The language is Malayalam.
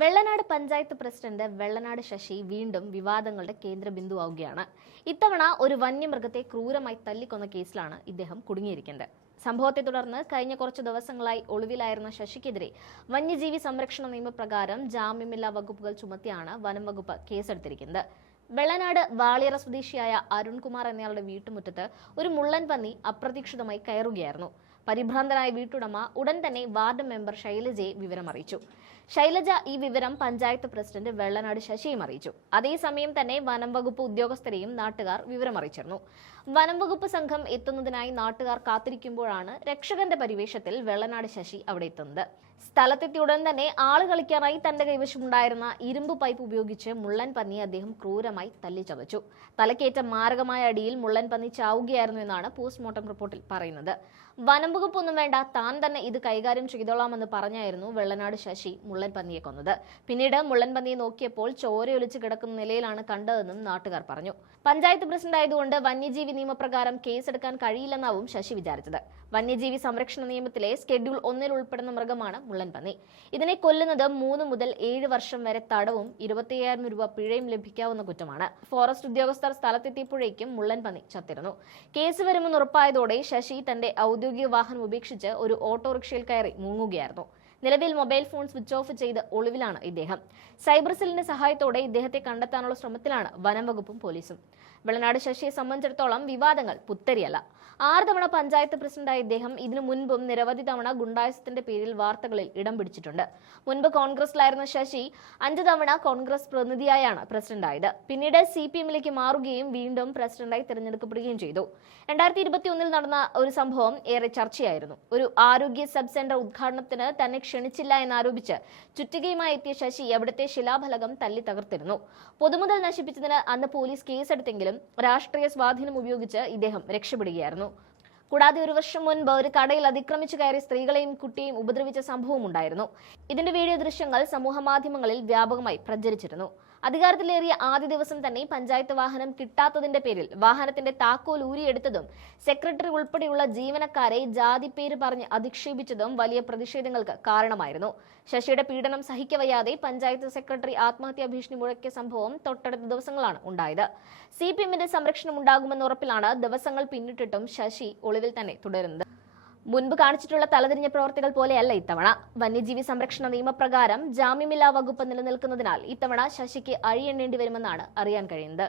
വെള്ളനാട് പഞ്ചായത്ത് പ്രസിഡന്റ് വെള്ളനാട് ശശി വീണ്ടും വിവാദങ്ങളുടെ കേന്ദ്രബിന്ദുവാവുകയാണ്. ഇത്തവണ ഒരു വന്യമൃഗത്തെ ക്രൂരമായി തല്ലിക്കൊന്ന കേസിലാണ് ഇദ്ദേഹം കുടുങ്ങിയിരിക്കുന്നത്. സംഭവത്തെ തുടർന്ന് കഴിഞ്ഞ കുറച്ചു ദിവസങ്ങളായി ഒളിവിലായിരുന്ന ശശിക്കെതിരെ വന്യജീവി സംരക്ഷണ നിയമപ്രകാരം ജാമ്യമില്ലാ വകുപ്പുകൾ ചുമത്തിയാണ് വനം വകുപ്പ് കേസെടുത്തിരിക്കുന്നത്. വെള്ളനാട് വാളിയറ സ്വദേശിയായ അരുൺകുമാർ എന്നയാളുടെ വീട്ടുമുറ്റത്ത് ഒരു മുള്ളൻ പന്നി അപ്രതീക്ഷിതമായി കയറുകയായിരുന്നു. പരിഭ്രാന്തനായ വീട്ടുടമ ഉടൻ തന്നെ വാർഡ് മെമ്പർ ശൈലജയെ വിവരമറിയിച്ചു. ശൈലജ ഈ വിവരം പഞ്ചായത്ത് പ്രസിഡന്റ് വെള്ളനാട് ശശിയും അറിയിച്ചു. അതേസമയം തന്നെ വനം വകുപ്പ് ഉദ്യോഗസ്ഥരെയും നാട്ടുകാർ വിവരമറിയിച്ചിരുന്നു. വനം വകുപ്പ് സംഘം എത്തുന്നതിനായി നാട്ടുകാർ കാത്തിരിക്കുമ്പോഴാണ് രക്ഷകന്റെ പരിവേഷത്തിൽ വെള്ളനാട് ശശി അവിടെ എത്തുന്നത്. സ്ഥലത്തെത്തിയ ഉടൻ തന്നെ ആള് കളിക്കാനായി തന്റെ കൈവശമുണ്ടായിരുന്ന ഇരുമ്പ് പൈപ്പ് ഉപയോഗിച്ച് മുള്ളൻ പന്നിയെ അദ്ദേഹം ക്രൂരമായി തല്ലിച്ചതച്ചു. തലക്കേറ്റ മാരകമായ അടിയിൽ മുള്ളൻ പന്നി ചാവുകയായിരുന്നു എന്നാണ് പോസ്റ്റ്മോർട്ടം റിപ്പോർട്ടിൽ പറയുന്നത്. വനം വകുപ്പ് ഒന്നും വേണ്ട, താൻ തന്നെ ഇത് കൈകാര്യം ചെയ്തോളാമെന്ന് പറഞ്ഞായിരുന്നു വെള്ളനാട് ശശി മുള്ളൻ പന്നിയെ കൊന്നത്. പിന്നീട് മുള്ളൻ പന്നിയെ നോക്കിയപ്പോൾ ചോരയൊലിച്ച് കിടക്കുന്ന നിലയിലാണ് കണ്ടതെന്നും നാട്ടുകാർ പറഞ്ഞു. പഞ്ചായത്ത് പ്രസിഡന്റ് ആയതുകൊണ്ട് വന്യജീവി നിയമപ്രകാരം കേസെടുക്കാൻ കഴിയില്ലെന്നാവും ശശി വിചാരിച്ചത്. വന്യജീവി സംരക്ഷണ നിയമത്തിലെ സ്കെഡ്യൂൾ 1 ഉൾപ്പെടുന്ന മൃഗമാണ് മുള്ളൻ പന്നി. ഇതിനെ കൊല്ലുന്നത് 3 മുതൽ 7 വർഷം വരെ തടവും 25,000 രൂപ പിഴയും ലഭിക്കാവുന്ന കുറ്റമാണ്. ഫോറസ്റ്റ് ഉദ്യോഗസ്ഥർ സ്ഥലത്തെത്തിയപ്പോഴേക്കും മുള്ളൻ പന്നി ചത്തിരുന്നു. കേസ് വരുമെന്ന് ഉറപ്പായതോടെ ശശി തന്റെ ഔദ്യോഗിക വാഹനം ഉപേക്ഷിച്ച് ഒരു ഓട്ടോറിക്ഷയിൽ കയറി മുങ്ങുകയായിരുന്നു. നിലവിൽ മൊബൈൽ ഫോൺ സ്വിച്ച് ഓഫ് ചെയ്ത് ഒളിവിലാണ് ഇദ്ദേഹം. സൈബർ സെല്ലിന്റെ സഹായത്തോടെ ഇദ്ദേഹത്തെ കണ്ടെത്താനുള്ള ശ്രമത്തിലാണ് വനം വകുപ്പും പോലീസും. വെള്ളനാട് ശശിയെ സംബന്ധിച്ചിടത്തോളം വിവാദങ്ങൾ പുത്തരിയല്ല. 6 തവണ പഞ്ചായത്ത് പ്രസിഡന്റായ ഇദ്ദേഹം ഇതിനു മുൻപും നിരവധി തവണ ഗുണ്ടായുസത്തിന്റെ പേരിൽ വാർത്തകളിൽ ഇടം പിടിച്ചിട്ടുണ്ട്. മുൻപ് കോൺഗ്രസിലായിരുന്ന ശശി 5 തവണ കോൺഗ്രസ് പ്രതിനിധിയായാണ് പ്രസിഡന്റായത്. പിന്നീട് CPM-ലേക്ക് മാറുകയും വീണ്ടും പ്രസിഡന്റായി തിരഞ്ഞെടുക്കപ്പെടുകയും ചെയ്തു. 2021 നടന്ന ഒരു സംഭവം ഏറെ ചർച്ചയായിരുന്നു. ഒരു ആരോഗ്യ സബ് സെന്റർ ഉദ്ഘാടനത്തിന് തന്നെ ക്ഷണിച്ചില്ല എന്നാരോപിച്ച് ചുറ്റികയുമായി എത്തിയ ശശി അവിടുത്തെ ശിലാഫലകം തല്ലി തകർത്തിരുന്നു. പൊതുമുതൽ നശിപ്പിച്ചതിന് അന്ന് പോലീസ് കേസെടുത്തെങ്കിലും രാഷ്ട്രീയ സ്വാധീനം ഉപയോഗിച്ച് ഇദ്ദേഹം രക്ഷപ്പെടുകയായിരുന്നു. കൂടാതെ 1 വർഷം മുൻപ് ഒരു കടയിൽ അതിക്രമിച്ചു കയറി സ്ത്രീകളെയും കുട്ടിയെയും ഉപദ്രവിച്ച സംഭവം ഉണ്ടായിരുന്നു. ഇതിന്റെ വീഡിയോ ദൃശ്യങ്ങൾ സമൂഹ മാധ്യമങ്ങളിൽ വ്യാപകമായി പ്രചരിച്ചിരുന്നു. അധികാരത്തിലേറിയ ആദ്യ ദിവസം തന്നെ പഞ്ചായത്ത് വാഹനം കിട്ടാത്തതിന്റെ പേരിൽ വാഹനത്തിന്റെ താക്കോൽ ഊരിയെടുത്തതും സെക്രട്ടറി ഉൾപ്പെടെയുള്ള ജീവനക്കാരെ ജാതിപ്പേര് പറഞ്ഞ് അധിക്ഷേപിച്ചതും വലിയ പ്രതിഷേധങ്ങൾക്ക് കാരണമായിരുന്നു. ശശിയുടെ പീഡനം സഹിക്കവയ്യാതെ പഞ്ചായത്ത് സെക്രട്ടറി ആത്മഹത്യാ ഭീഷണി മുഴക്കിയ സംഭവം തൊട്ടടുത്ത ദിവസങ്ങളാണ് ഉണ്ടായത്. CPM-ന്റെ സംരക്ഷണം ഉണ്ടാകുമെന്ന ഉറപ്പിലാണ് ദിവസങ്ങൾ പിന്നിട്ടിട്ടും ശശി ഒളിവിൽ തന്നെ തുടരുന്നത്. മുൻപ് കാണിച്ചിട്ടുള്ള തലതിരിഞ്ഞ പ്രവർത്തികൾ പോലെയല്ല ഇത്തവണ. വന്യജീവി സംരക്ഷണ നിയമപ്രകാരം ജാമ്യമില്ലാ വകുപ്പ് നിലനിൽക്കുന്നതിനാൽ ഇത്തവണ ശശിക്ക് അഴിയെണ്ണേണ്ടി വരുമെന്നാണ് അറിയാൻ കഴിയുന്നത്.